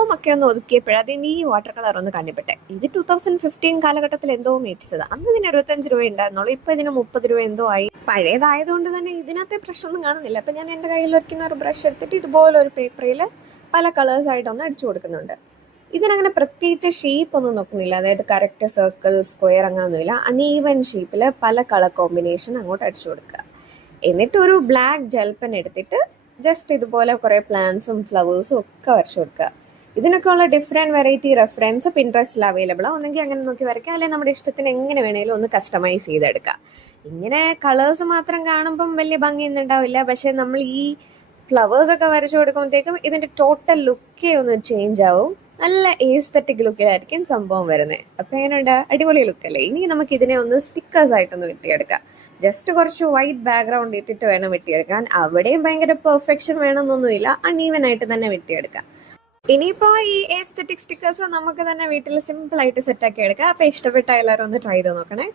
സംഭവം ഒക്കെ ഒന്ന് ഒതുക്കിയപ്പോഴതിന് ഈ വാട്ടർ കളർ ഒന്ന് കണ്ടിപ്പെട്ടെ. ഇത് 2015 കാലഘട്ടത്തിൽ എന്തോ മേടിച്ചത്. അന്ന് ഇതിന് 25 രൂപ ഉണ്ടായിരുന്നുള്ളൂ. ഇപ്പൊ ഇതിന് 30 രൂപ എന്തോ ആയി. പഴയതായതുകൊണ്ട് തന്നെ ഇതിനകത്തെ പ്രശ്നമൊന്നും കാണുന്നില്ല. അപ്പൊ ഞാൻ എന്റെ കയ്യിൽ വയ്ക്കുന്ന ഒരു ബ്രഷ് എടുത്തിട്ട് ഇതുപോലെ ഒരു പേപ്പറിൽ പല കളേഴ്സ് ആയിട്ടൊന്ന് അടിച്ചു കൊടുക്കുന്നുണ്ട്. ഇതിനങ്ങനെ പ്രത്യേകിച്ച് ഷേപ്പ് ഒന്നും നോക്കുന്നില്ല. അതായത് കറക്റ്റ് സർക്കിൾ, സ്ക്വയർ അങ്ങനെയൊന്നുമില്ല. അൺഈവൻ ഷേപ്പിൽ പല കളർ കോമ്പിനേഷൻ അങ്ങോട്ട് അടിച്ചു കൊടുക്കുക. എന്നിട്ട് ഒരു ബ്ലാക്ക് ജെൽ പെൻ എടുത്തിട്ട് ജസ്റ്റ് ഇതുപോലെ കുറെ പ്ലാന്റ്സും ഫ്ലവേഴ്സും ഒക്കെ വരച്ചു കൊടുക്കുക. ഇതിനൊക്കെ ഉള്ള ഡിഫറെന്റ് വെറൈറ്റി റെഫറൻസ് പിൻട്രസ്റ്റിൽ അവൈലബിൾ ആണ്. ഒന്നെങ്കിൽ അങ്ങനെ നോക്കി വരയ്ക്കുക, അല്ലെങ്കിൽ നമ്മുടെ ഇഷ്ടത്തിന് എങ്ങനെ വേണേലും ഒന്ന് കസ്റ്റമൈസ് ചെയ്തെടുക്കാം. ഇങ്ങനെ കളേഴ്സ് മാത്രം കാണുമ്പം വലിയ ഭംഗിയൊന്നും ഉണ്ടാവില്ല. പക്ഷെ നമ്മൾ ഈ ഫ്ലവേഴ്സ് ഒക്കെ വരച്ചു കൊടുക്കുമ്പോഴത്തേക്കും ഇതിന്റെ ടോട്ടൽ ലുക്കേ ഒന്ന് ചേഞ്ച് ആവും. നല്ല ഏസ്തറ്റിക് ലുക്കിലായിരിക്കും സംഭവം വരുന്നത്. അപ്പൊ എങ്ങനെയുണ്ട്? അടിപൊളി ലുക്കല്ലേ? ഇനി നമുക്ക് ഇതിനെ ഒന്ന് സ്റ്റിക്കേഴ്സ് ആയിട്ടൊന്ന് വെട്ടിയെടുക്കാം. ജസ്റ്റ് കുറച്ച് വൈറ്റ് ബാക്ക്ഗ്രൗണ്ട് ഇട്ടിട്ട് വേണം വെട്ടിയെടുക്കാൻ. അവിടെയും ഭയങ്കര പെർഫെക്ഷൻ വേണമെന്നൊന്നുമില്ല, അൺഈവൻ ആയിട്ട് തന്നെ വെട്ടിയെടുക്കാം. ഇനിയിപ്പോ ഈ ഏസ്തറ്റിക് സ്റ്റിക്കേഴ്സ് നമുക്ക് തന്നെ വീട്ടിൽ സിമ്പിൾ ആയിട്ട് സെറ്റ് ആക്കി എടുക്കാം. അപ്പൊ ഇഷ്ടപ്പെട്ട എല്ലാവരും ഒന്ന് ട്രൈ ചെയ്ത് നോക്കണേ.